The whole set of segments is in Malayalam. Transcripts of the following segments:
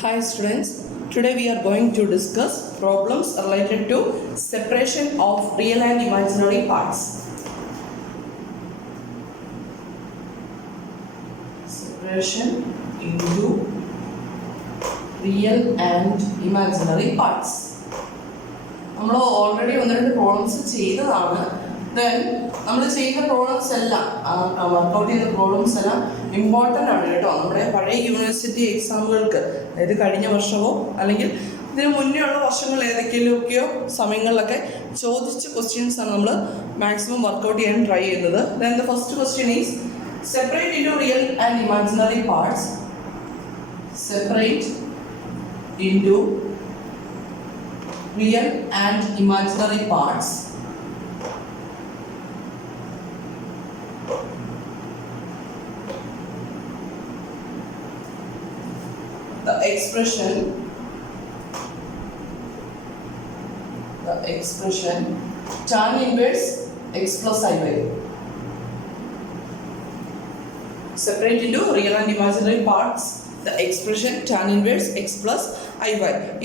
Hi students, today we are going to discuss problems related to separation of real and imaginary parts. Separation into real and imaginary parts. നമ്മൾ ഓൾറെഡി ഒന്ന് രണ്ട് പ്രോബ്ലംസ് ചെയ്തതാണ്. ദെൻ നമ്മൾ ചെയ്യുന്ന പ്രോബ്ലംസ് എല്ലാം വർക്കൗട്ട് ചെയ്യുന്ന പ്രോബ്ലംസ് എല്ലാം ഇമ്പോർട്ടൻ്റ് ആണ് കേട്ടോ. നമ്മുടെ പഴയ യൂണിവേഴ്സിറ്റി എക്സാമുകൾക്ക്, അതായത് കഴിഞ്ഞ വർഷമോ അല്ലെങ്കിൽ ഇതിന് മുന്നേ ഉള്ള വർഷങ്ങൾ ഏതൊക്കെയൊക്കെയോ സമയങ്ങളിലൊക്കെ ചോദിച്ച ക്വസ്റ്റ്യൻസ് ആണ് നമ്മൾ മാക്സിമം വർക്കൗട്ട് ചെയ്യാൻ ട്രൈ ചെയ്യുന്നത്. Then the first question is separate into real and imaginary parts. Separate into real and imaginary parts. The expression tan inverse x plus iy. Separate into real and imaginary parts. The expression tan inverse x plus iy.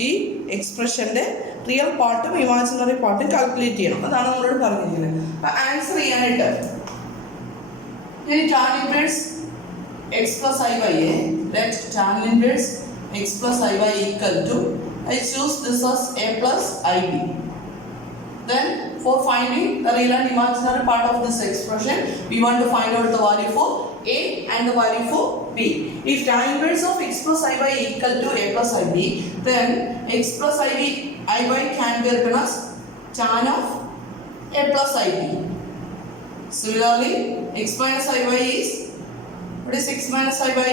ഈ എക്സ്പ്രഷൻ്റെ റിയൽ പാർട്ടും ഇമാജിനറി പാർട്ടും കാൽക്കുലേറ്റ് ചെയ്യണം. അതാണ് നമ്മളോട് പറഞ്ഞിരിക്കുന്നത്. അപ്പം ആൻസർ ചെയ്യാനായിട്ട് ഞാൻ tan inverse x plus i y let tan inverse x plus i y equal to I choose this as a plus i b. Then for finding the real and imaginary part of this expression, we want to find out the value for a and the value for b. If tan inverse of x plus iy equal to a plus ib, then x plus iy can be written as tan of a plus ib. Similarly, x minus iy is, what is x minus iy?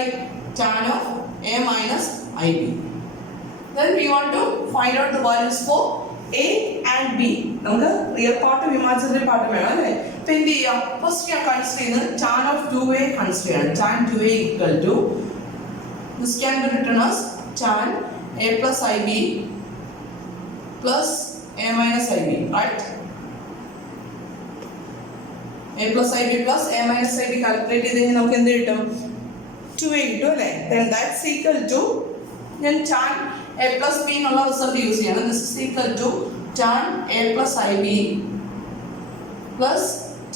Tan of a minus ib. Then we want to find out the values for a and b. നമുക്ക് റിയൽ പാർട്ടും ഇമാജിനറി പാർട്ടും വേണം അല്ലേ? അപ്പം എന്ത് ചെയ്യാം? ഫസ്റ്റ് ഞാൻ കൺസിഡർ ചെയ്യുന്നത് ടാൻ ഓഫ് 2a കൺസിഡർ ചെയ്യണം. Tan 2a equal to this can be written as tan a plus ib plus a minus ib, right? a plus ib plus a minus ib calculate ചെയ്ത് കഴിഞ്ഞാൽ നമുക്ക് എന്ത് കിട്ടും? 2a കിട്ടും അല്ലേ? then that's equal to ഞാൻ ടാൻ a plus b എന്നുള്ള റിസൾട്ട് യൂസ് ചെയ്യണം. this is equal to tan a plus ib plus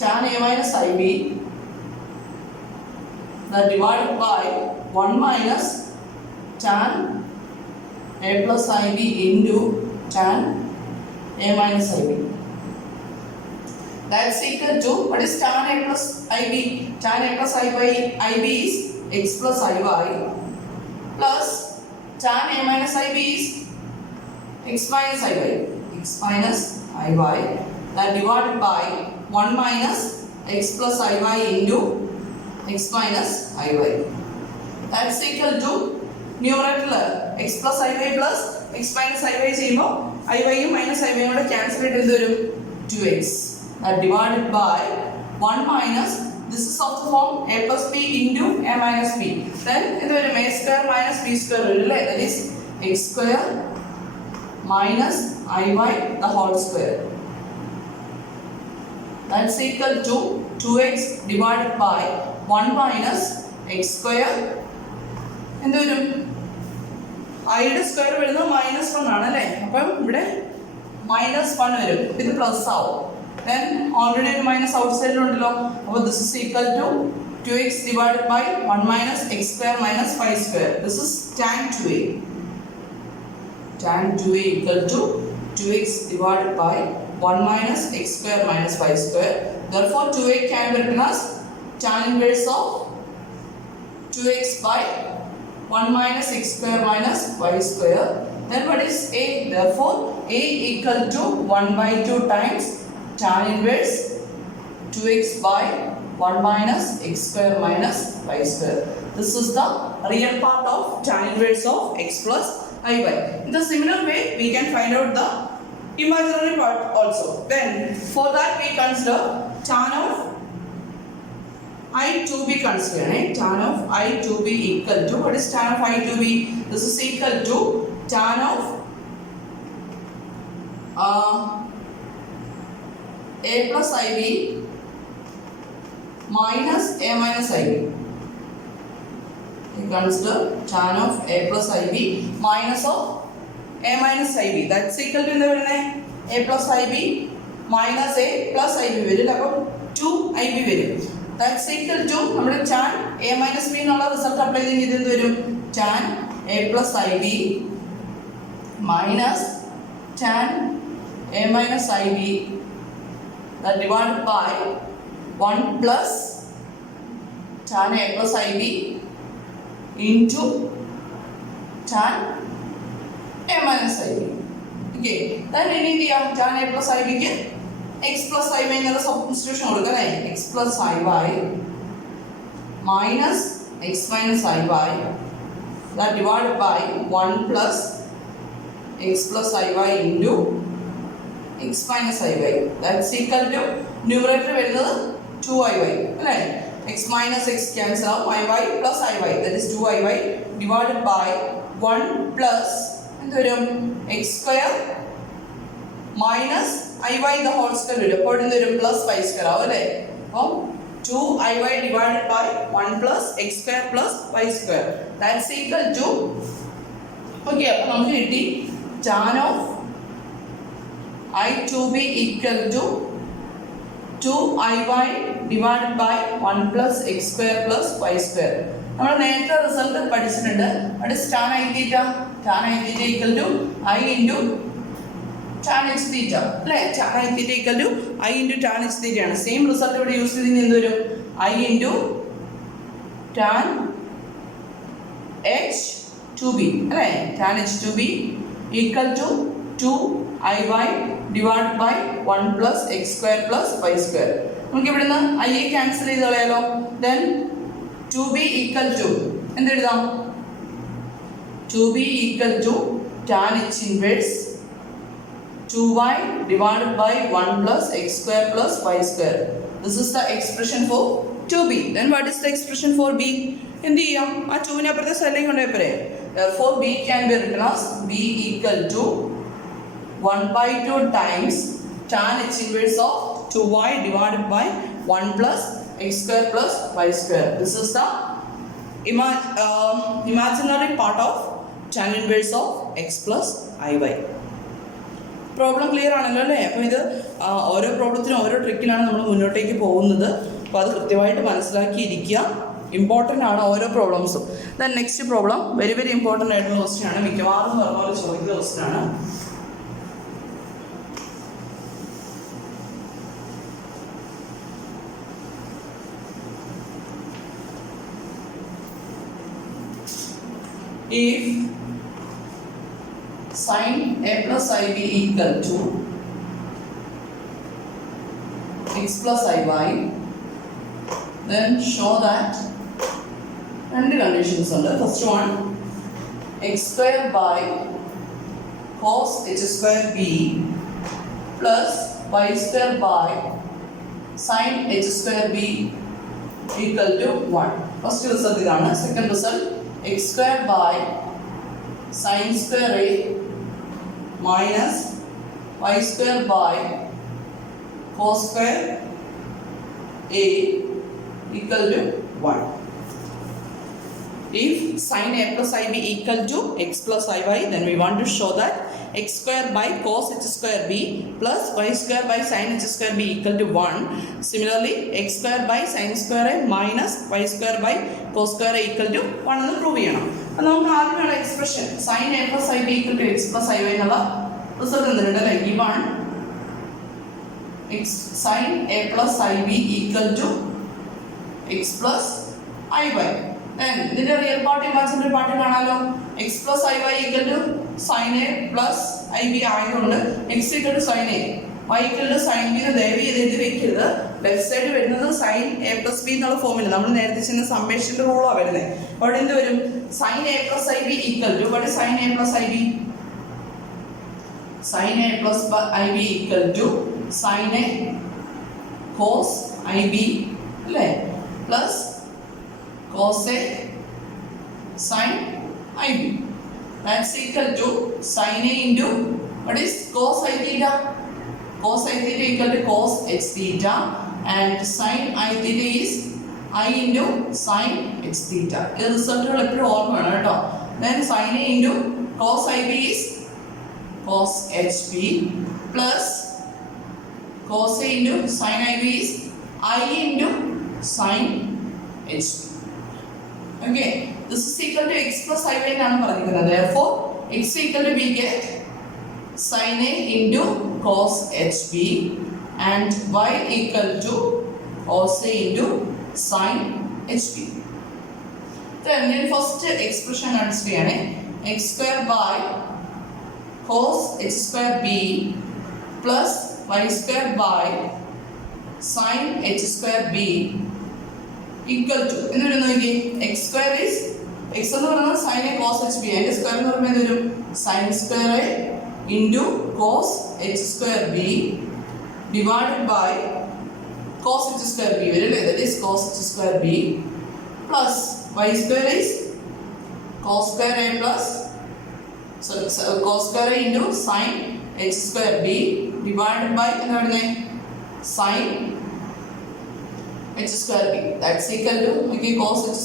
tan a minus ib that divided by 1 minus tan a plus ib into tan a minus ib. That's equal to, what is tan a plus ib? Tan a plus ib is x plus iy plus tan a minus ib is x minus iy. X minus iy that divided by 1 minus x plus iy into x minus iy. That's equal to numerator x plus iy plus x minus iy ചെയ്യുമ്പോൾ iy യും minus iy യും കൂടെ ക്യാൻസൽ ചെയ്ത് എന്ത് വരും? 2x that divided by 1 minus, this is of the form a plus b into a minus b. Then എന്ത് വരും? a square minus b square വരും അല്ലേ? that is x square minus iy the whole square. That's equal to 2x divided by 1 minus x square. എന്ത് വരും? ഐയുടെ സ്ക്വയർ വരുന്നത് -1 ആണ് അല്ലേ? അപ്പം ഇവിടെ -1 വരും. ഇത് പ്ലസ് ആവും. then already ഒരു മൈനസ് ഔട്ട് സൈഡിലുണ്ടല്ലോ. അപ്പോൾ this is equal to 2x divided by 1 minus x square minus 5 square. This is tan 2a. Tan 2a equal to 2x divided by 1 minus x square minus 5 square. Therefore 2a can be written as tan inverse of 2x by 1 minus x square minus 5 square. Then what is a? Therefore a equal to 1 by 2 times tan inverse 2x by 1 minus x square minus 5 square. This is the real part of tan inverse of x plus iy. In the similar way, we can find out the imaginary part also. Then for that we consider tan of I to be considered. Tan of I to be equal to, what is tan of I to be? This is equal to tan of a plus ib minus a minus ib. we consider tan of a plus ib minus of a minus ib. That's equal to a plus ib minus a plus ib വരും. അപ്പം 2ib വരും. That's equal to നമ്മുടെ tan a minus b എന്നുള്ള റിസൾട്ട് അപ്ലൈ ചെയ്ത് എന്ത് വരും? tan a plus ib minus tan a minus ib that divided by 1 plus tan a plus ib into tan a minus ib. Okay, then we need tan a plus ib ക്ക് x plus iy എന്നുള്ള സബ്സ്റ്റിറ്റ്യൂഷൻ കൊടുക്കാം അല്ലേ? x plus iy minus x minus iy that divided by 1 plus x plus iy into x minus iy. That's equal to numerator വരുന്നത് 2iy അല്ലേ? x minus x cancel out, iy plus iy, that is 2iy divided by 1 plus എന്ത് വരും? x square minus iy the whole square വരും. അപ്പോൾ എന്ത് വരും? plus y square ആവും അല്ലേ? അപ്പം 2iy divided by 1 plus x square plus y square, that's equal to okay, അപ്പോൾ നമുക്ക് കിട്ടി tan of I to be equal to 2iy divided by 1 plus x square plus y square. നമ്മൾ നേരത്തെ റിസൾട്ട് പഠിച്ചിട്ടുണ്ട്. what is tan I theta? tan I theta equal to I into tan h theta അല്ലേ? tan I theta equal to I into tan h theta ആണ്. സെയിം റിസൾട്ട് ഇവിടെ യൂസ് ചെയ്ത് എന്ത് വരും? I into tan h to b അല്ലേ? tan h to b equal to 2iy divided by 1 plus x square plus y square. നമുക്ക് ഇവിടുന്ന് i ക്യാൻസൽ ചെയ്ത് കളയാലോ. then 2b equal to എന്തെഴുതാം? 2b equal to tan h inverse 2y divided by 1 plus x square plus y square. This is the expression for 2b. Then what is the expression for b? എന്ത് ചെയ്യാം? ആ 2 നെ അപ്പുറത്തെ സൈഡിലേക്ക് കൊണ്ടുപോയി പോരെ. Therefore b can be written as b equal to 1 by 2 times tan h inverse of 2y divided by 1 plus x square plus y square. This is the imaginary part of tan inverse of x plus iy. Problem clear ആണല്ലോ അല്ലേ? അപ്പോൾ ഇത് ഓരോ പ്രോബ്ലത്തിനും ഓരോ ട്രിക്കിലാണ് നമ്മൾ മുന്നോട്ടേക്ക് പോകുന്നത്. അപ്പോൾ അത് കൃത്യമായിട്ട് മനസ്സിലാക്കിയിരിക്കുക. ഇമ്പോർട്ടൻ്റ് ആണ് ഓരോ പ്രോബ്ലംസും. Then next problem very very important ആയിട്ടുള്ള ക്വസ്റ്റ്യൻ ആണ്. മിക്കവാറും പറഞ്ഞ പോലെ ചോദിക്കുന്ന ക്വസ്റ്റ്യൻ ആണ്. If sin a plus ib equal to x plus iy, then show that രണ്ട് conditions ഉണ്ട്. First one, x square by cos h square b plus y square by sin h square b equal to 1. First result ഇതാണ്. Second result, x square by sin square a minus y square by cos square a equal to 1. If sin a plus ib equal to x plus iy, then we want to show that x square by cos h square b plus y square by sin h square b equal to 1. Similarly, x square by sin square a minus y square by cos square a equal to 1 എന്ന് പ്രൂവ് ചെയ്യണം. അപ്പോൾ നമുക്ക് ആദ്യമുള്ള expression sin a plus ib equal to x plus iy എന്നുള്ള റിസൾട്ട് തന്നിട്ടുണ്ട് അല്ലേ? given x sin a plus ib equal to x plus iy. then ഇതിന്റെ റിയൽ പാർട്ട് ഇമാജിനറി പാർട്ട് കാണാലോ. x plus iy equal to sin a plus ib ആയതുകൊണ്ട് x equal to sin a, y equal to sin b എന്ന് ദയവ് ചെയ്ത് എഴുതി വെക്കരുത്. ലെഫ്റ്റ് സൈഡ് വരുന്നത് sin a plus b എന്നുള്ള ഫോമിൽ നമ്മൾ നേരത്തെ ചെയ്യുന്ന സമ്മേഷന്റെ റൂളാണ് വരുന്നത്. അവിടെ എന്ത് വരും? sin a plus ib equal to what is sin a plus ib? sin a plus ib equal to sin a cos ib അല്ലേ plus cos a sin ib. That's equal to sin a into what is cos I theta? Cos I theta equal to cos x theta and sin I theta is I into sin x theta. ഇത് റിസൾട്ടുകൾ എപ്പോഴും ഓർമ്മ വേണം കേട്ടോ. Then sin A into cos IB is cos HP plus cos A into sin IB is I into sin HP. Okay, this is equal to x plus I y എന്നാണ് പറഞ്ഞിരിക്കുന്നത്. Therefore, x equal to we get sin A into cos HP and y equal to cos A into sin HP. Then first expression understand x square by cos h square b plus y square by sin h square b equal to x square is x എന്ന് പറയുന്നത് sin a cos h b അതിന്റെ സ്ക്വയർ എന്ന് പറയുന്നത് ഒരു sin square a into cos h square b divided by cos h square b വരില്ലേ, that is cos h square b plus y square is cos square a plus cos square a into sin h square b divided by എന്താണ് sin h square b, that's equal to okay, cos h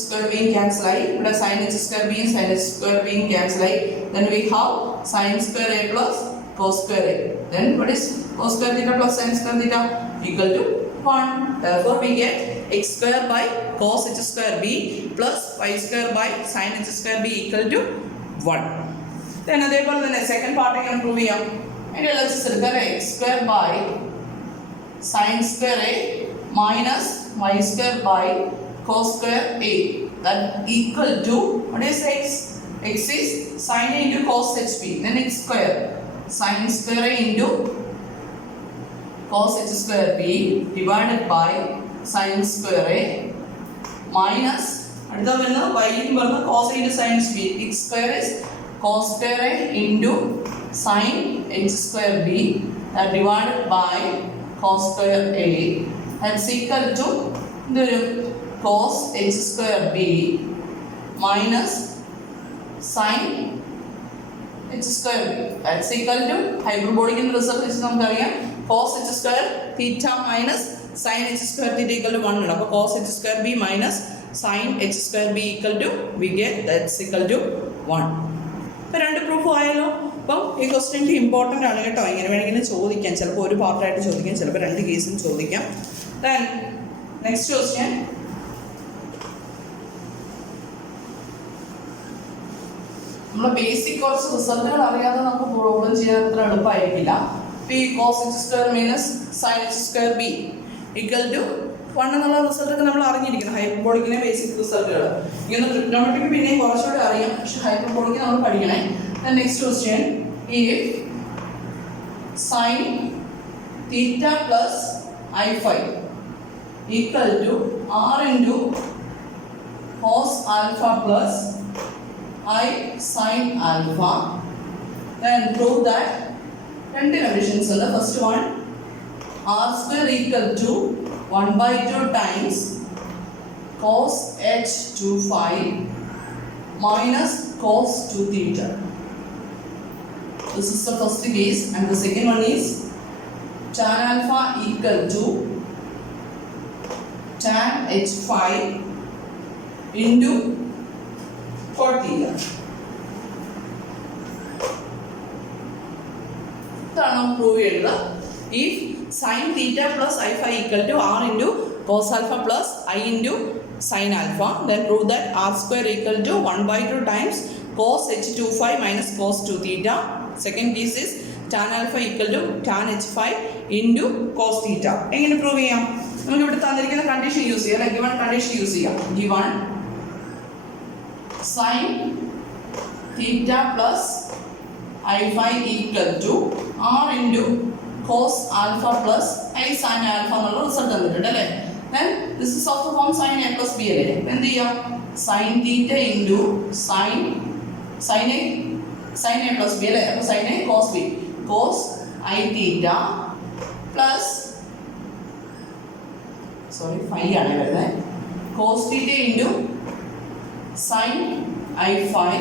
square b cancel ആയി, ഇവിടെ sin h square b sin h square b cancel ആയി, then we have sin square a plus cos square a, then what is cos square theta plus sin square theta equal to 1. Therefore we get x square by cos h square b plus y square by sin h square b equal to 1. Then അതേപോലെ തന്നെ സെക്കൻഡ് പാർട്ട് എങ്ങനെ പ്രൂവ് ചെയ്യാം? അതിന്റെ എളുപ്പം എടുക്കാം, x square by sin square a minus y square by cos square a, that equal to what is x? X is sin a into cos hp, then x square sin square a into cos h square b divided by sin square a minus അടുത്ത വരുന്നത് y എന്ന് പറഞ്ഞാൽ cos a into sin b, x square is cos square a into sin h square b that divided by cos square a, that's equal to cos h square b minus sin h square b, that's equal to hyperbolic in result is നമുക്കറിയാം cos h square theta minus sin h square theta equal to 1 ആണ്. അപ്പോൾ cos h square b minus sin h square b equal to we get that's equal to 1. അപ്പോൾ രണ്ട് പ്രൂഫ് ആയല്ലോ. അപ്പം ഈ ക്വസ്റ്റ്യൻ ഇമ്പോർട്ടൻ്റ് ആണ് കേട്ടോ, ഇങ്ങനെ വേണമെങ്കിലും ചോദിക്കാം, ചിലപ്പോൾ ഒരു പാർട്ടായിട്ട് ചോദിക്കാം, ചിലപ്പോൾ രണ്ട് കേസും ചോദിക്കാം. ദെൻ നെക്സ്റ്റ് ക്വസ്റ്റ്യൻ, നമ്മൾ ബേസിക് കുറച്ച് റിസൾട്ടുകൾ അറിയാതെ നമുക്ക് പ്രോബ്ലം ചെയ്യാൻ അത്ര എളുപ്പമായിരിക്കില്ല. P cos H square minus sine H square B equal to 1 എന്നുള്ള റിസൾട്ടൊക്കെ നമ്മൾ അറിഞ്ഞിരിക്കണം. ഹൈപ്പർബോളിക്കിലെ ബേസിക് റിസൾട്ടുകൾ ഇങ്ങനെ ട്രിഗ്നോമെട്രിക്ക് പിന്നെയും കുറച്ചുകൂടെ അറിയാം, പക്ഷെ ഹൈപ്പർബോളിക്ക് നമ്മൾ പഠിക്കണേ. Next question, if sin theta plus I phi equal to r into cos alpha plus I sin alpha, then prove that രണ്ട് conditions ഉണ്ട്. First one, r square equal to 1/2 times cos h 2 phi minus cos 2 theta. This is the first case, and the second one is tan alpha equal to tan h phi into cot theta. ഇതാണ് പ്രൂവ് ചെയ്യുന്നത്. If sin theta plus I phi equal to r into cos alpha plus I into sin alpha, then prove that r square equal to 1/2 times cos h 2 phi minus cos 2 theta. Second case is tan alpha equal to tan h phi into cos theta. എങ്ങനെ പ്രൂവ് ചെയ്യാം? നമുക്ക് ഇവിടെ തന്നിരിക്കുന്ന കണ്ടീഷൻ യൂസ് ചെയ്യാം, അല്ലെങ്കിൽ ഗിവൺ കണ്ടീഷൻ യൂസ് ചെയ്യാം. Given sin theta plus I phi equal to r into cos alpha plus I sin alpha എന്നുള്ള റിസൾട്ട് തന്നിട്ടുണ്ട് അല്ലേ. Then this is of the form sin a plus b അല്ലേ. എന്ത് ചെയ്യാം? sin theta into sin a plus b അല്ലേ. അപ്പോൾ sin a cos b, cos I theta plus phi ആണ് വരുന്നത്, cos theta into sin I phi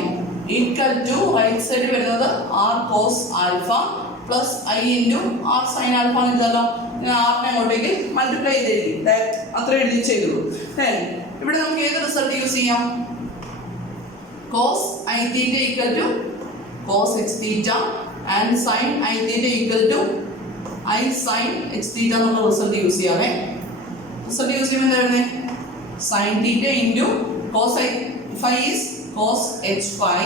equal to right side വരുന്നത് r cos alpha plus I into r sin alpha എഴുതാലോ. ഞാൻ ആറിനെ അങ്ങോട്ടേക്ക് മൾട്ടിപ്ലൈ ചെയ്തെഴുതി, അത്ര എഴുതി ചെയ്തുള്ളൂ. ഇവിടെ നമുക്ക് ഏത് റിസൾട്ട് യൂസ് ചെയ്യാം? cos I theta equal to cos x theta and sin I theta equal to I sin x theta എന്നുള്ള റിസൾട്ട് യൂസ് ചെയ്യാമേ. റിസൾട്ട് യൂസ് ചെയ്യുമ്പോൾ എന്താ വരുന്നത്? sin theta into cos I phi is cos h phi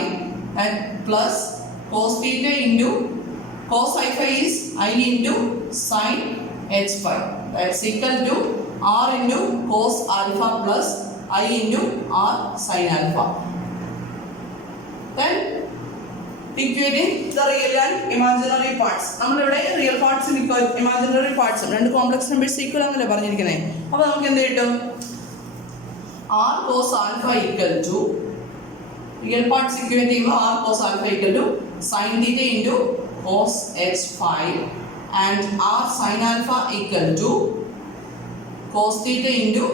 and plus cos theta into cos I phi is I into sin h phi. That's equal to r into cos alpha plus I into r sin alpha. Then equating the real and imaginary parts. നമ്മളിവിടെ റിയൽ പാർട്സും ഇമാജിനറി പാർട്സും രണ്ട് കോംപ്ലക്സ് നമ്പേഴ്സ് ഈക്വൽ ആണെന്നല്ലേ പറഞ്ഞിരിക്കുന്നത്. അപ്പോൾ നമുക്ക് എന്ത് കിട്ടും? r cos alpha equal to real parts equate ചെയ്യുമ്പോൾ r cos alpha equal to sin theta into cos h phi and r sin alpha equal to cos theta into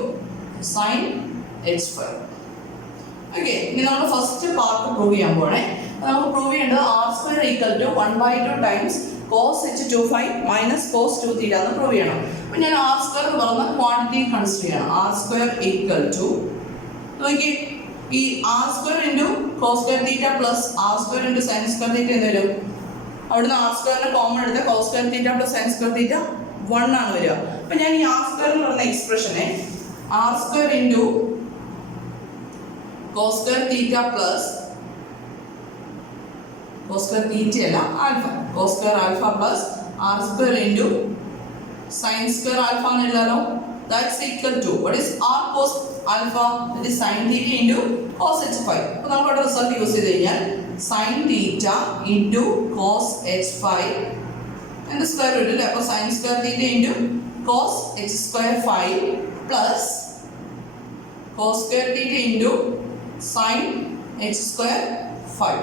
sin h phi. Okay, ഇനി നമ്മൾ ഫസ്റ്റ് പാർട്ട് പ്രൂവ് ചെയ്യാൻ പോകണേ. നമുക്ക് പ്രൂവ് ചെയ്യേണ്ടത് r square equal to 1/2 times cos h 2 phi minus cos 2 theta എന്ന് പ്രൂവ് ചെയ്യണം. അപ്പം ഞാൻ ആർ സ്ക്വയർ എന്ന് പറയുന്ന ക്വാണ്ടിറ്റി കൺസിഡർ ചെയ്യണം. ആർ സ്ക്വയർ ഈക്വൽ ടു നോക്കി ഈ r square into cos square theta plus r square into sine square theta എന്ന് വരും. അവിടുന്ന് ആർ സ്ക്വയറിനെ കോമൺ എടുത്ത cos square theta plus sine square theta 1 ആണ് വരിക. അപ്പം ഞാൻ ഈ ആർ സ്ക്വയർ എന്ന് പറയുന്ന എക്സ്പ്രഷനെ R square into cos square theta plus cos square theta അല്ല alpha cos square alpha plus r square into sin square alpha എന്ന് എഴുതാലോ. That's equal to what is r cos alpha, that is sin theta into cos h phi. അപ്പോൾ നമുക്ക് അവിടെ റിസൾട്ട് യൂസ് ചെയ്ത് കഴിഞ്ഞാൽ sin theta into cos h phi and the square root അല്ലേ. അപ്പോൾ sin square theta into cos h square phi plus cos square theta into sin h square phi.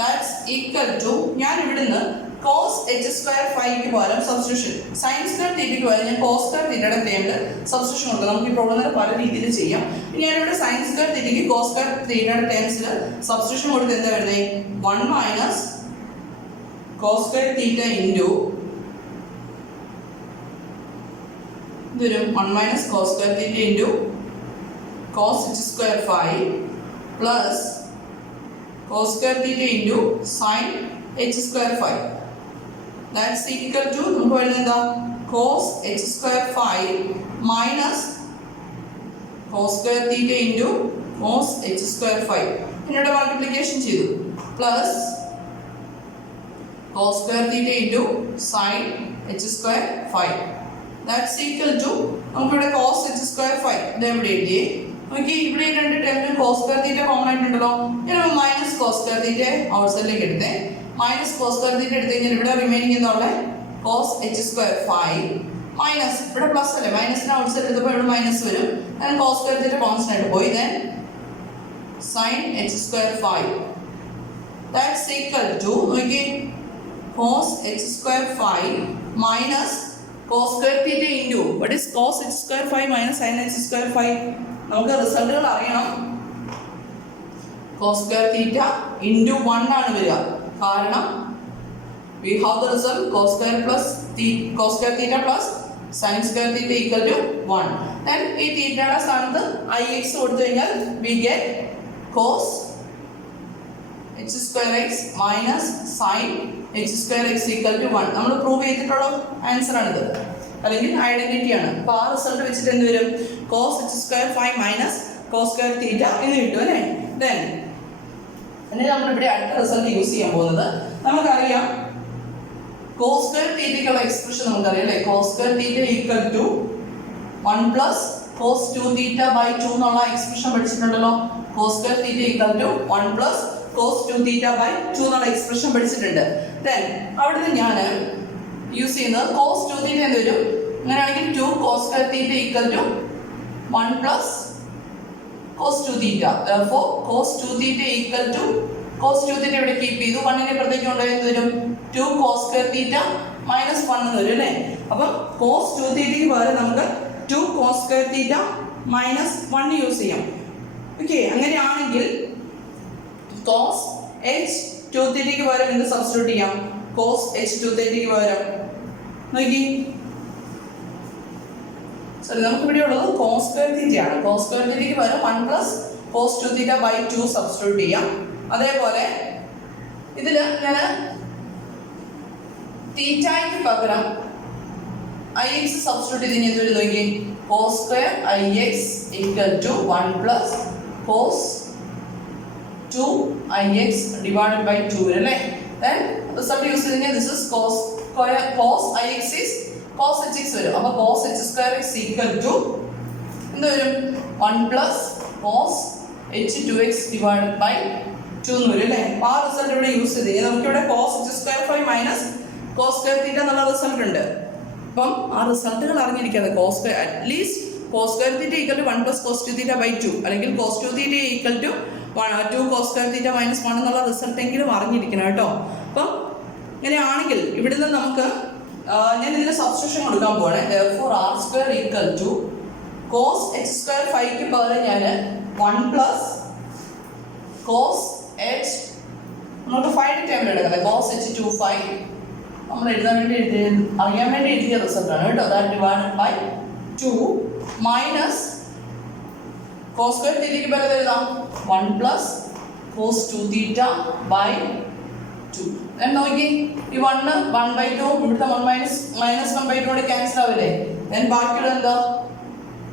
That's equal to ഞാൻ ഇവിടുന്ന് cos h square phi ക്ക് പകരം സബ്സ്റ്റിറ്റ്യൂഷൻ sin square theta ക്ക് പകരം ഞാൻ cos square theta യുടെ ടേമിൽ സബ്സ്റ്റിറ്റ്യൂഷൻ കൊടുക്കാം. നമുക്ക് ഈ പ്രോബ്ലം പല രീതിയിൽ ചെയ്യാം. ഞാനിവിടെ sin square theta ക്ക് cos square theta യുടെ ടേംസിൽ സബ്സ്റ്റിറ്റ്യൂഷൻ കൊടുത്ത് എന്താ വരുന്നത്? 1 minus cos square theta into ഇതൊരു 1 minus cos square theta into cos h square phi plus cos square theta into sin h square phi. That's equal to നമുക്ക് വരുന്നത് എന്താ? cos h square phi minus cos square theta into cos h square phi. ഇതിനോട് മൾട്ടിപ്ലിക്കേഷൻ ചെയ്തു plus cos square theta into sin h square phi. That's equal to നമുക്കിവിടെ cos h square phi ഇതെവിടെ എഴുതിയേ? നോക്കി ഇവിടെ രണ്ട് ടേമിലും cos square theta കോമൺ ആയിട്ടുണ്ടല്ലോ. ഇനി minus cos square theta out സൈഡിലേക്ക് എടുത്തേ. മൈനസ് cos square theta എടുത്തു കഴിഞ്ഞാൽ ഇവിടെ റിമൈനിങ് എന്നുള്ള cos h square phi minus ഇവിടെ പ്ലസ് അല്ലേ, മൈനസിന് ഔട്ട് സൈഡ് എടുത്തപ്പോൾ ഇവിടെ മൈനസ് വരും. and cos square theta constant ആയിട്ട് പോയി. then sin h square phi. that's equal to നോക്കി cos h square phi minus cos square theta into what is cos h square phi minus sin h square phi. നമുക്ക് റിസൾട്ടുകൾ അറിയണം. cos square theta into 1 ആണ് വരിക. കാരണം we have the result cos square theta plus sin square theta equal to 1. then ഈ തീറ്റയുടെ സ്ഥാനത്ത് ix കൊടുത്തു കഴിഞ്ഞാൽ we get cos h square x minus sin h square x equal to 1. നമ്മൾ പ്രൂവ് ചെയ്തിട്ടുള്ള ആൻസർ ആണിത്, അല്ലെങ്കിൽ ഐഡന്റിറ്റി ആണ്. അപ്പോൾ ആ റിസൾട്ട് വെച്ചിട്ട് എന്ത് വരും? cos h square phi minus cos square theta എന്ന് കിട്ടും അല്ലേ. then നമ്മളിവിടെ അടുത്ത റിസൾട്ട് യൂസ് ചെയ്യാൻ പോകുന്നത് നമുക്കറിയാം cos square theta ക്കുള്ള എക്സ്പ്രഷൻ നമുക്കറിയാം അല്ലേ. cos square theta equal to 1 plus cos 2 theta by 2 എന്നുള്ള expression പഠിച്ചിട്ടുണ്ടല്ലോ. cos square theta equal to 1 plus cos 2 theta by 2 എന്നുള്ള എക്സ്പ്രഷൻ പഠിച്ചിട്ടുണ്ട്. then അവിടുന്ന് ഞാൻ യൂസ് ചെയ്യുന്നത് cos 2 theta എന്ന് വരും. അങ്ങനെയാണെങ്കിൽ 2 cos square theta equal to 1 plus cos 2 theta. therefore cos 2 theta equal to cos 2 theta ഇവിടെ കീപ്പ് ചെയ്തു. 1നെ പുറത്തേക്ക് കൊണ്ടുപോയി വരും 2 cos square theta minus 1 എന്ന് വരും അല്ലേ. അപ്പം cos 2 theta ക്ക് പകരം നമുക്ക് 2 cos square theta minus 1 use ചെയ്യാം. ഓക്കെ, അങ്ങനെയാണെങ്കിൽ cos h 2 theta ക്ക് പകരം എന്ത് സബ്സ്റ്റിറ്റ്യൂട്ട് ചെയ്യാം? cos h 2 theta ക്ക് പകരം നോക്കി സോറി നമുക്ക് ഇവിടെ ഉള്ളത് കോസ് സ്ക്വയർ തീറ്റയാണ്. കോസ് സ്ക്വയർ തീറ്റയ്ക്ക് പകരം 1 plus cos 2 theta by 2 substitute ചെയ്യാം. അതേപോലെ ഇതിൽ ഞാൻ തീറ്റയ്ക്ക് പകരം ഐ എക്സ് സബ്സ്റ്റിറ്റ്യൂട്ട് ചെയ്ത് എന്ത് വരും നോക്കി, cos square i x equal to 1 plus cos 2 i x divided by 2 വരും അല്ലേ. ദെൻ റിസൾട്ട് യൂസ് ചെയ്ത് കഴിഞ്ഞാൽ this is cos square cos i x is cos h x വരും. അപ്പോൾ cos H square x equal to എന്ത് വരും, 1 plus cos h 2x divided by 2 എന്ന് വരും അല്ലേ. അപ്പോൾ ആ റിസൾട്ട് ഇവിടെ യൂസ് ചെയ്ത് കഴിഞ്ഞാൽ നമുക്കിവിടെ cos H square 5 minus cos square theta എന്നുള്ള റിസൾട്ട് ഉണ്ട്. അപ്പം ആ റിസൾട്ടുകൾ അറിഞ്ഞിരിക്കുന്നത് cos square at least cos square theta equal to 1 plus cos 2 theta by 2 അല്ലെങ്കിൽ cos 2 theta equal to 2 cos square theta minus 1 എന്നുള്ള റിസൾട്ട് എങ്കിലും അറിഞ്ഞിരിക്കണം കേട്ടോ. അപ്പം ഇങ്ങനെയാണെങ്കിൽ ഇവിടെ നിന്ന് നമുക്ക് ഞാൻ ഇതിന് സബ്സ്റ്റിറ്റ്യൂഷൻ കൊടുക്കാൻ പോവാണ്. therefore r square equal to cos h square 5ക്ക് പകരം ഞാൻ 1 പ്ലസ് കോസ് h നമുക്ക് 5 ടൈം എടുക്കുന്നത് കോസ് h 25 നമ്മൾ എഴുതാൻ വേണ്ടി അറിയാൻ വേണ്ടി എഴുതിയ റിസൾട്ട് ആണ് കേട്ടോ. That divided by 2 minus cos square തീറ്റയ്ക്ക് പകരം എഴുതാം 1 പ്ലസ് കോസ് 2 തീറ്റ ബൈ 2. നോക്കി ഈ 1/2 ഇവിടുത്തെ 1 മൈനസ് 1/2 കൂടെ ക്യാൻസൽ ആവില്ലേ. ദെൻ ബാക്കിയുള്ള എന്താ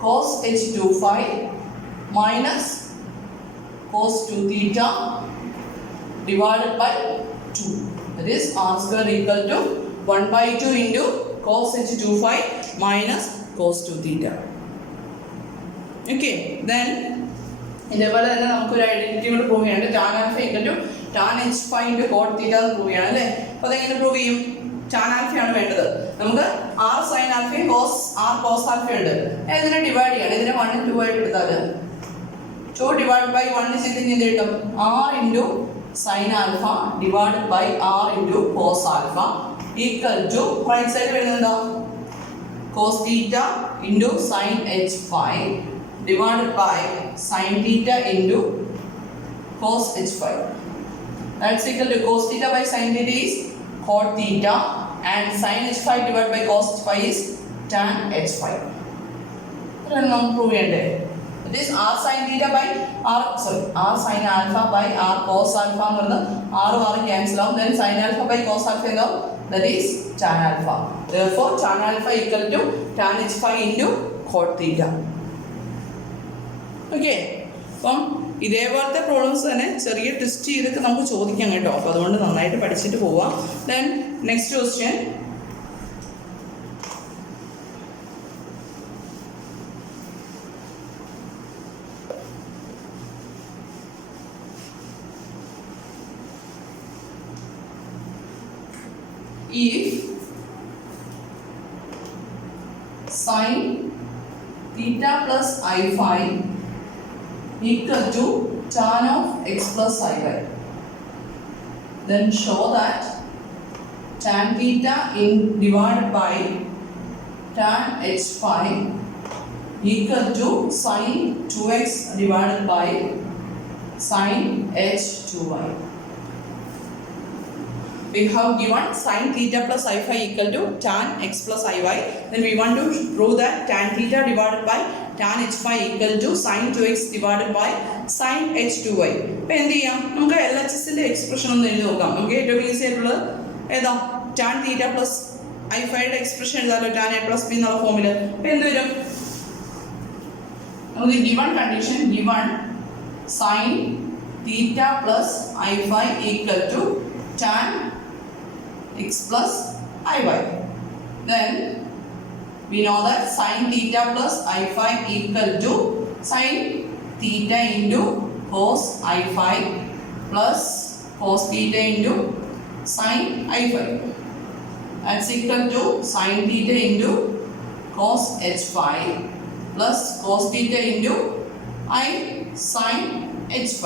cos h 25 minus cos 2 theta divided by 2. That is r square equal to 1/2 into cos h 25 minus cos 2 theta. Okay, then ഇതേപോലെ തന്നെ നമുക്കൊരു ഐഡന്റിറ്റി കൂടെ പ്രൂവ് ചെയ്യാനുണ്ട്. Tan alpha equal to tan h 5 into cot theta എന്ന് പ്രൂവ് ചെയ്യണം അല്ലേ. അപ്പോൾ അതെങ്ങനെ പ്രൂവ് ചെയ്യും? ടാൻ ആൽഫയാണ് വേണ്ടത്. നമുക്ക് ആർ സൈൻ ആൽഫയും ആർ കോസ് ആൽഫയും ഉണ്ട്. ഇതിനെ ഡിവൈഡ് ചെയ്യണം. ഇതിനെ 1 2 ആയിട്ട് എടുത്താൽ 2 ഡിവൈഡ് ബൈ 1 ചെയ്ത് എന്ത് കിട്ടും, r into sine alpha divided by r into cos alpha equal to right side വരുന്നത് എന്താ, cos theta into sine h 5 divided by sin theta into cos h5. That's equal to cos theta by sin theta is cot theta and sin h5 divided by cos h5 is tan h5. Then we prove it. That is r sin theta by r sin alpha by r cos alpha ennu r cancel out, then sin alpha by cos alpha ennu, that is tan alpha. Therefore tan alpha equal to tan h5 into cot theta. Okay, അപ്പം ഇതേപോലത്തെ പ്രോബ്ലംസ് തന്നെ ചെറിയ ടെസ്റ്റ് ചെയ്തൊക്കെ നമുക്ക് ചോദിക്കാം കേട്ടോ. അപ്പോൾ അതുകൊണ്ട് നന്നായിട്ട് പഠിച്ചിട്ട് പോവാം. Then next question, if sin theta plus I5 equal to tan of x plus iy, then show that tan theta divided by tan h5 equal to sin 2x divided by sin h2y. We have given sin theta plus I5 equal to tan x plus iy. Then we want to prove that tan theta divided by tan h5 equal to sin 2x divided by sin h2y. അപ്പോൾ എന്ത് ചെയ്യാം, നമുക്ക് എൽ എച്ച് എസിൻ്റെ എക്സ്പ്രഷൻ ഒന്ന് എഴുതി നോക്കാം. നമുക്ക് ഏറ്റവും ഈസി ആയിട്ടുള്ളത് ഏതാ, tan തീറ്റ പ്ലസ് I5യുടെ എക്സ്പ്രഷൻ എഴുതാമല്ലോ, tan a പ്ലസ് ബി എന്നുള്ള ഫോമിൽ. അപ്പോൾ എന്ത് വരും, നമുക്ക് given condition given sin theta plus I5 equal to tan x plus iy. Then we know that sin theta plus I5 equal to sin theta into cos I5 plus cos theta into sin I5. That's equal to sin theta into cos h5 plus cos theta into I sin h5.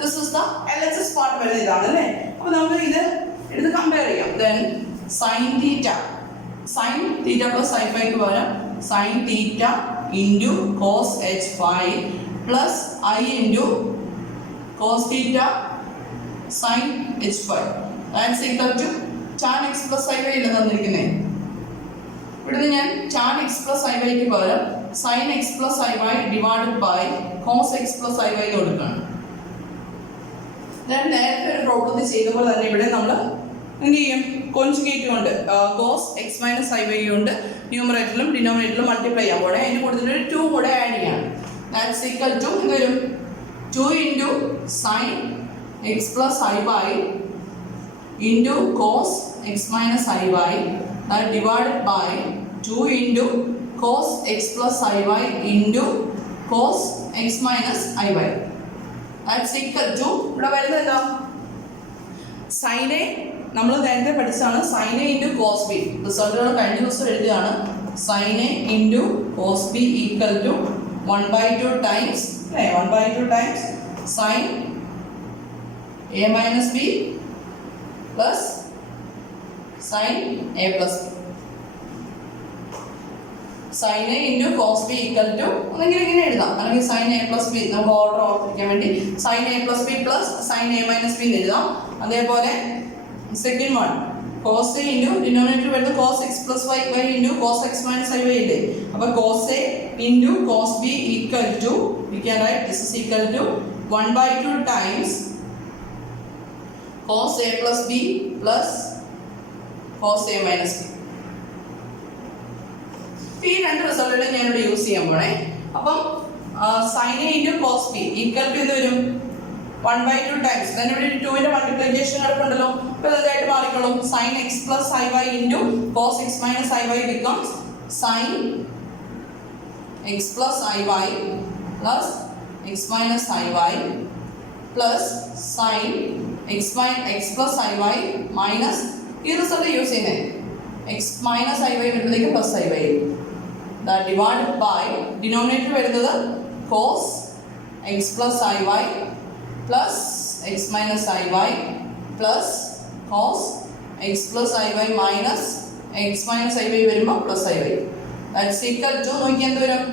This is the LHS part വരുന്നത് ഇതാണ് അല്ലേ. അപ്പോൾ നമുക്ക് ഇത് എടുത്ത് കമ്പയർ ചെയ്യാം. Then sin theta plus I5 ക്ക് പകരം sin theta into cos h5 plus I into cos theta sin h5. That's equal to tan x plus iy ഇല്ല തന്നിരിക്കുന്നത്. ഇവിടുന്ന് ഞാൻ tan x plus iy ക്ക് പകരം sin x plus iy divided by cos x plus iy എന്ന് കൊടുക്കുകയാണ്. ഞാൻ നേരത്തെ ഒരു പ്രോബ്ലത്തിൽ ചെയ്ത പോലെ തന്നെ ഇവിടെ നമ്മൾ എന്ത് ചെയ്യും? കോൺജുഗേറ്റ് കൊണ്ട് cos x minus iy കൊണ്ട് ന്യൂമറേറ്ററിലും ഡിനോമിനേറ്ററിലും മൾട്ടിപ്ലൈ ചെയ്യാൻ പോകണേ. അതിന് കൊടുത്തിട്ട് ഒരു 2 കൂടെ ആഡ് ചെയ്യണം. ദാറ്റ്സ് ഈക്വൽ ടു എന്ത് വരും? 2 into sin x plus iy into cos x minus iy that divided by 2 into cos x plus iy into cos x minus iy. That's equal to ഇവിടെ വരുന്നത് എന്താ? sin a നമ്മൾ നേരത്തെ പഠിച്ചതാണ് sin a into cos b. റിസൾട്ടുകൾ കഴിഞ്ഞ ദിവസം എഴുതിയാണ്. sin a into cos b equal to 1/2 times 1/2 times sin a minus b plus sin a plus b. sin a into cos b equal to ഒന്നെങ്കിൽ ഇങ്ങനെ എഴുതാം, അല്ലെങ്കിൽ sin a plus b നമുക്ക് ഓർഡർ ഓർത്തിരിക്കാൻ വേണ്ടി sin a plus b plus sin a minus b എന്ന് എഴുതാം. അതേപോലെ second one cos a into denominator വരുന്നത് cos x plus y into cos x minus iy ഇല്ലേ. അപ്പോൾ cos a into cos b equal to we can write this is equal to 1/2 times cos a plus b plus cos a minus b. ഈ രണ്ട് റിസൾട്ടുകൾ ഞാനിവിടെ യൂസ് ചെയ്യാൻ പോണേ. അപ്പം sin a into cos b equal to ഇത് വരും 1/2 times. then ഇവിടെ 2ന്റെ മൾട്ടിപ്ലിക്കേഷൻ നടക്കുന്നുണ്ടല്ലോ. അപ്പോൾ ഇതായിട്ട് മാറിക്കോളും. sin x plus iy into cos x minus iy becomes sin x plus iy plus x minus iy plus sin x plus iy minus ഈ റിസൾട്ട് യൂസ് ചെയ്യുന്നത് x minus iy വരുമ്പോഴത്തേക്ക് plus iy that divided by denominator വരുന്നത് cos x plus iy plus x minus iy plus cos x plus iy minus x minus iy വരുമ്പോൾ plus iy. That's equal to നോക്കിയാൽ എന്ത് വരും?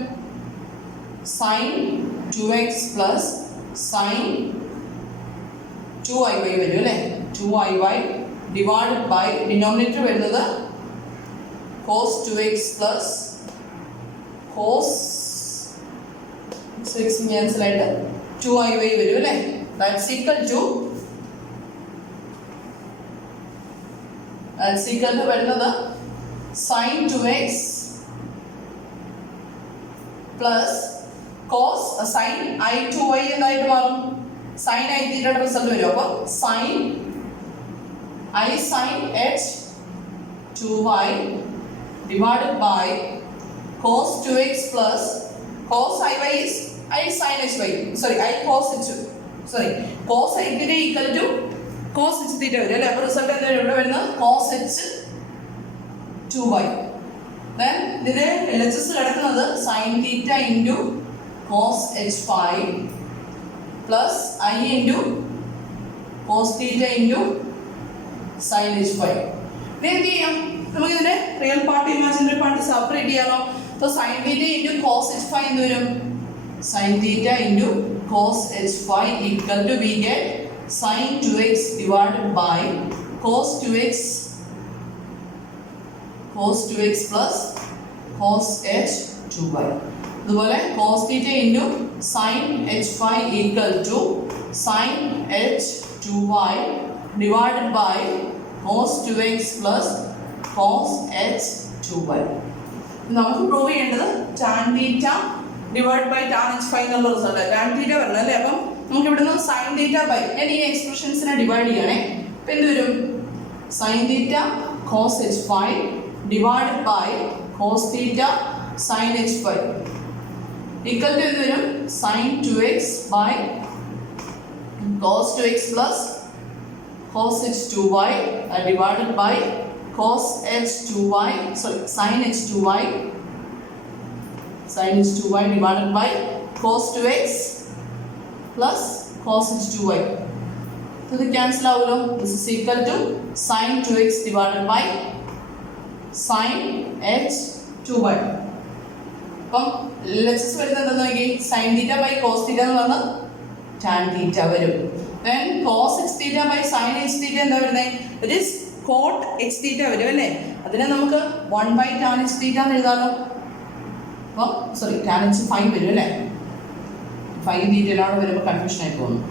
sin 2x plus sin 2iy വരും അല്ലേ. 2iy divided by denominator വരുന്നത് cos 2x plus cos 6 cancel ആയിട്ട് 2iy വരും അല്ലേ. That's equal to വരുന്നത് sin 2x plus cos sin i 2y എന്തായിട്ട് മാറും? sin i തീറ്റയുടെ റിസൾട്ട് വരും. അപ്പോൾ sin I sin h 2y divided by cos 2x plus cos iy is I sin hy. Sorry, I cos h. Sorry, cos i theta equal to cos h theta വരും അല്ലേ. അപ്പോൾ റിസൾട്ട് എന്താ ഇവിടെ വരുന്നത്? cos h 2y. then ഇതിന്റെ LHS കിടക്കുന്നത് sin theta into cos h phi plus I into cos theta into sin h phi. ഇനി എന്ത് ചെയ്യാം? നമുക്ക് ഇതിന്റെ real part imaginary part separate ചെയ്യാമോ? അപ്പോൾ sin theta into cos h phi എന്ന് വരും sin theta into cos h phi equal to we get sin 2x divided by cos 2x plus cos h 2y. അതുപോലെ cos theta into sin h phi equal to sin h 2y divided by cos 2x plus cos h 2y. നമുക്ക് പ്രൂവ് ചെയ്യേണ്ടത് tan theta divided by tan h phi എന്നുള്ള റിസൾട്ട്. tan theta വരണം അല്ലേ. അപ്പം നമുക്ക് ഇവിടുന്ന് sin theta by ഞാൻ ഈ എക്സ്പ്രഷൻസിനെ ഡിവൈഡ് ചെയ്യണേ. അപ്പം എന്ത് വരും? sin theta cos h phi divided by cos theta sin h phi equal to എന്ത് വരും? sin 2x by cos 2x plus cos h 2y divided by cos h 2y sin h 2y divided by cos 2x plus cos h 2y. So ഇത് cancel ആവുമല്ലോ. This is equal to sin 2x divided by sin h 2y. അപ്പം LHS വരുന്നത് എന്താണെന്ന് നോക്കി. sin theta by cos theta എന്ന് പറഞ്ഞാൽ tan theta വരും. then cos h theta by sin h theta എന്താ വരുന്നത്? It is കോട്ട് എക്സ് തീറ്റ വരും അല്ലേ? അതിനെ നമുക്ക് 1/tan h തീറ്റ എന്ന് എഴുതാമല്ലോ. അപ്പോൾ സോറി tan h 5 വരും അല്ലേ? 5 തീറ്റയിലാണ് വരുമ്പോൾ കൺഫ്യൂഷൻ ആയി പോകുന്നു.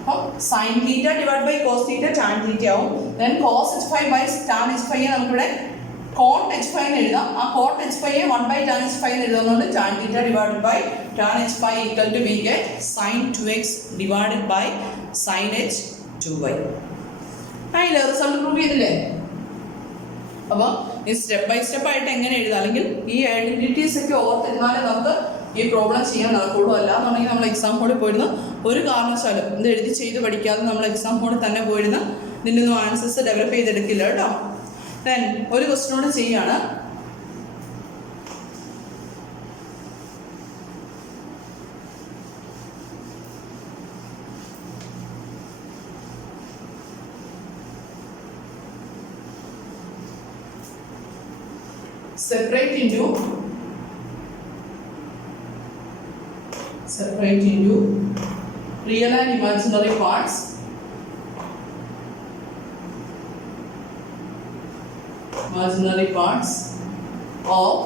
അപ്പോൾ sine theta divide by cos theta tan theta ആവും. Then cos h5 by tan h5 നമുക്കിവിടെ കോട്ട് h5 എന്ന് എഴുതാം. ആ കോട്ട് h5 1/tan h5 എന്ന് എഴുതുന്നതുകൊണ്ട് tan theta divide by tan h5 equal to we get sine 2x divided by sine h 2y. ആയില്ലേ? റിസൾട്ട് പ്രൂവ് ചെയ്തില്ലേ? അപ്പോൾ ഈ സ്റ്റെപ്പ് ബൈ സ്റ്റെപ്പ് ആയിട്ട് എങ്ങനെ എഴുതാം, അല്ലെങ്കിൽ ഈ ഐഡന്റിറ്റീസ് ഒക്കെ ഓർത്തിരുന്നാലേ നമുക്ക് ഈ പ്രോബ്ലം ചെയ്യാൻ നടക്കുള്ളൂ. അല്ല എന്നുണ്ടെങ്കിൽ നമ്മൾ എക്സാം ഹോളിൽ പോയിരുന്ന ഒരു കാരണവശാലും ഇത് എഴുതി ചെയ്ത് പഠിക്കാതെ നമ്മൾ എക്സാം ഹോളിൽ തന്നെ പോയിരുന്ന ഇതിൻ്റെ ഒന്നും ആൻസേഴ്സ് ഡെവലപ്പ് ചെയ്തെടുക്കില്ല കേട്ടോ. ദെൻ ഒരു ക്വസ്റ്റ്യനോട് ചെയ്യാണ്. Separate into real and imaginary parts. Imaginary parts of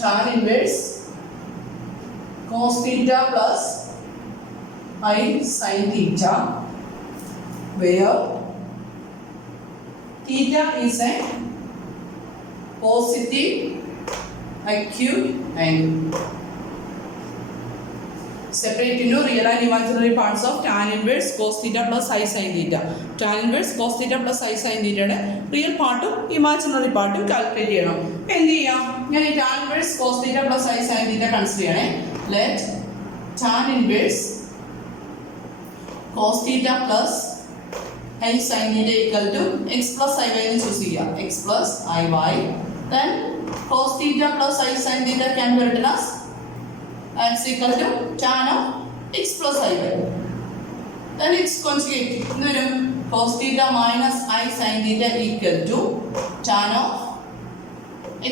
tan inverse cos theta plus I sin theta, where theta is a positive acute angle. Separate into real and imaginary parts of tan inverse cos theta plus I sin theta. Tan inverse cos theta plus I sin theta യുടെ റിയൽ പാർട്ടും ഇമാജിനറി പാർട്ടും കാൽക്കുലേറ്റ് ചെയ്യണം. അപ്പോൾ എന്ത് ചെയ്യാം? ഞാൻ ഈ tan inverse cos theta plus I sin theta consider ചെയ്യണേ. Let tan inverse cos theta plus I sin theta equal to x plus iy എന്ന് ചൂസ് ചെയ്യാം. x plus iy. Then cos theta plus I sin theta can be written as x equal to tan of x plus iy. Then its conjugate എന്ത് വരും? cos theta minus I sin theta equal to tan of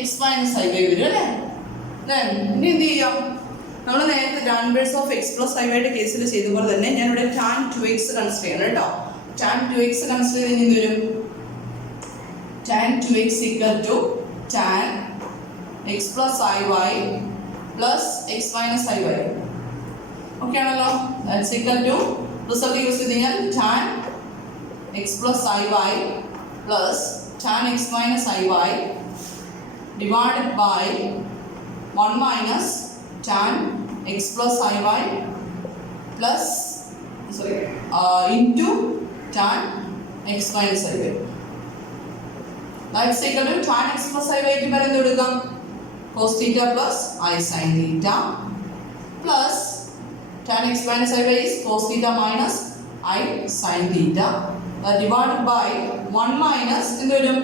x minus iy വരും അല്ലേ? Then ഇനി എന്ത് ചെയ്യാം? നമ്മൾ നേരത്തെ tan inverse of x plus iy യുടെ കേസിൽ ചെയ്തപോലെ തന്നെ ഞാൻ ഇവിടെ tan 2x കൺസിഡർ ചെയ്യണം കേട്ടോ. tan 2x കൺസിഡർ ചെയ്ത് എന്ത് വരും? tan 2x equal to tan x plus iy plus x minus iy. Okay ആണല്ലോ? That's equal to result use ചെയ്ത് കഴിഞ്ഞാൽ tan x plus iy plus tan x minus iy divided by 1 minus tan x plus iy plus into tan x minus iy. That's equal to tan x plus iy ക്ക് പകരം എന്ത് കൊടുക്കാം? cos theta plus I sin theta plus tan x minus iy is cos theta minus I sin theta divided by 1 minus എന്ത് വരും?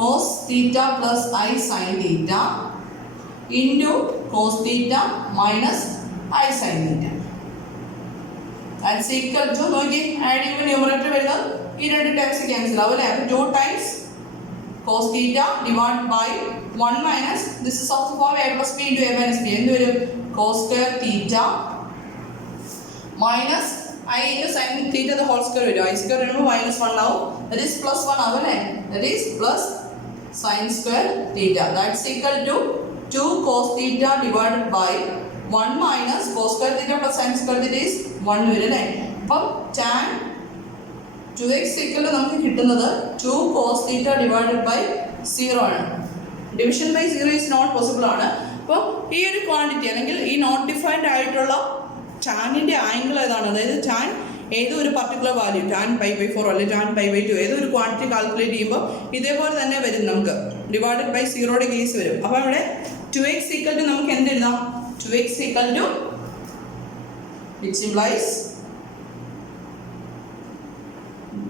cos theta plus I sin theta into cos theta minus I sin theta. That's equal to നോക്കി ആഡ് ചെയ്യുമ്പോൾ ന്യൂമറേറ്റർ വരുന്നത് ഈ രണ്ട് ടൈംസ് ക്യാൻസൽ ആവും അല്ലേ? 2 times cos theta divided by 1 minus this is of the form a plus b into a minus b. എന്ത് വരും? cos square theta minus I into sin theta the whole square വരും. I square വരുമ്പോൾ -1 ആവും. That is +1 ആവും അല്ലേ? That is plus sin square theta. That's equal to 2 cos theta divided by 1 minus cos square theta plus sin square theta is 1 വരും അല്ലേ? അപ്പം tan 2x equal to നമുക്ക് കിട്ടുന്നത് 2 cos theta divided by 0 ആണ്. Division by 0 is not possible ആണ്. അപ്പോൾ ഈ ഒരു ക്വാണ്ടിറ്റി അല്ലെങ്കിൽ ഈ നോട്ട് ഡിഫൈൻഡ് ആയിട്ടുള്ള ടാനിൻ്റെ ആംഗിൾ ഏതാണ്? അതായത് ടാൻ ഏതോ ഒരു പർട്ടിക്കുലർ വാല്യൂ tan π/4 അല്ലെങ്കിൽ tan π/2 ഏതോ ഒരു ക്വാണ്ടിറ്റി കാൽക്കുലേറ്റ് ചെയ്യുമ്പോൾ ഇതേപോലെ തന്നെ വരും. നമുക്ക് ഡിവൈഡഡ് ബൈ 0യുടെ കേസ് വരും. അപ്പോൾ ഇവിടെ 2x equal to നമുക്ക് എന്ത് എഴുതാം? 2x equal to which implies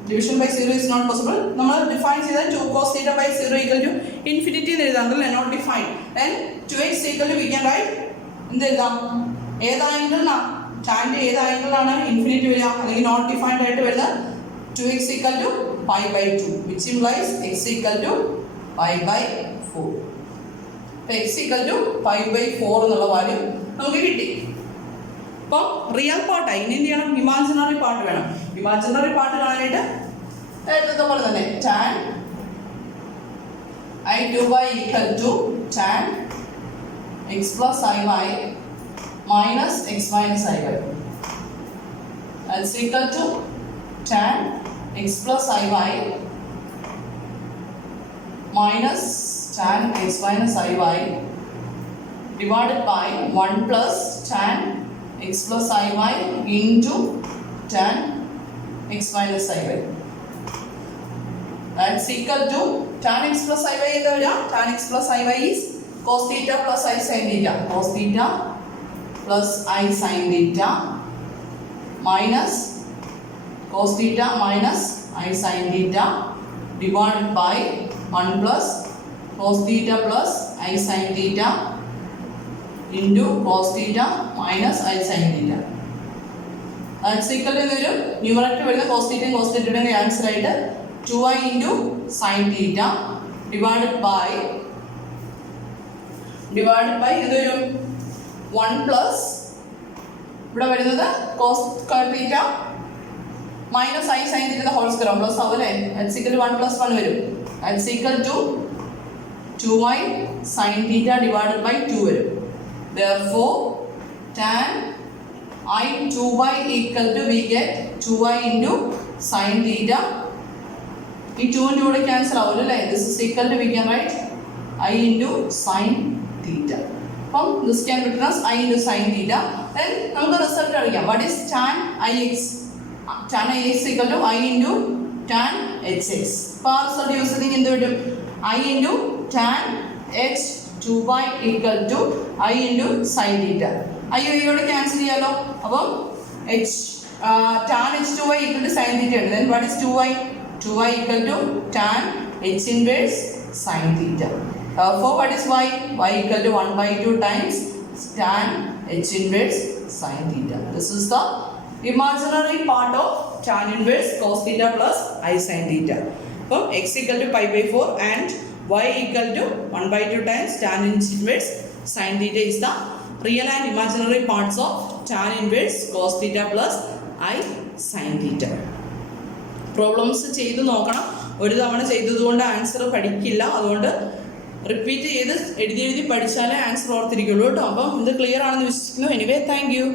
division by 0 is not possible. നമ്മൾ ഡിഫൈൻ ചെയ്താൽ 2 cos theta by 0 equal to infinity എന്ന് എഴുതാം. അതല്ലേ not defined. Then 2x equal to we can write എന്ത് എഴുതാം? ഏത് ആംഗിളിനാ? ടാൻ്റെ ഏത് ആംഗിളിലാണ് ഇൻഫിനിറ്റി വരിക അല്ലെങ്കിൽ നോട്ട് ഡിഫൈൻഡ് ആയിട്ട് വരുന്നത്? 2x equal to π/2 which implies x equal to π/4. അപ്പോൾ x equal to π/4 എന്നുള്ള വാല്യൂ നമുക്ക് കിട്ടി. അപ്പം റിയൽ പാർട്ടായി. ഇനി എന്ത് ചെയ്യണം? ഇമാജിനറി പാർട്ട് വേണം. ഇമാജിനറി പാർട്ട് കാണാനായിട്ട് നേരത്തെ പോലെ തന്നെ tan I2y equal to tan x plus iy minus x minus iy. That's equal to tan x plus iy minus tan x minus iy divided by 1 plus tan x plus iy into tan x minus iy. That's equal to tan x plus iy എന്താ വരിക? Tan x plus iy is cos theta plus I sin theta. Cos theta plus I sin theta minus cos theta minus I sin theta divided by 1 plus cos theta plus I sin theta into cos theta minus I sin theta. That's equal to the numerator with the cos theta and cos theta and the answer right 2i into sin theta divided by ഇത് വരും 1 plus ഇവിടെ വരുന്നത് cos theta minus I sin theta the whole square plus ആവല്ലേ. That's equal to 1 plus 1 വരും. That's equal to 2i sin theta divided by 2 വരും. Therefore tan I 2y equal to we get 2i into sin theta. ഈ 2 ൻ്റെ കൂടെ ക്യാൻസൽ ആവുമല്ലോ അല്ലേ. This is equal to we can write I into sin theta. അപ്പം this can be written as I into sin theta. Then നമുക്ക് റിസൾട്ട് അറിയാം. What is tan ix? Tan ix equal to I into tan hx. അപ്പോൾ ആ റിസൾട്ട് യൂസ് ചെയ്തെങ്കിൽ എന്ത് വരും? I into tan h 2y equal to I into sin theta. അയ്യോയോട് ക്യാൻസൽ ചെയ്യാലോ. അപ്പം tan h2y equal to sin theta ഉണ്ട്. Then what is 2y? 2y equal to tan h inverse sin theta. Therefore what is y? Y equal to 1 by 2 times tan h inverse sin theta. This is the imaginary part of tan inverse cos theta plus I sin theta. From x equal to pi by 4 and y equal to 1 by 2 times tan h inverse sin theta is the real and imaginary parts of tan inverse cos theta plus I sin theta. Problems ചെയ്ത് നോക്കണം. ഒരു തവണ ചെയ്തതുകൊണ്ട് ആൻസർ പഠിക്കില്ല. അതുകൊണ്ട് റിപ്പീറ്റ് ചെയ്ത് എഴുതി പഠിച്ചാലേ ആൻസർ ഓർത്തിരിക്കുള്ളൂ കേട്ടോ. അപ്പം ഇത് ക്ലിയർ ആണെന്ന് വിശ്വസിക്കുന്നു. Anyway thank you.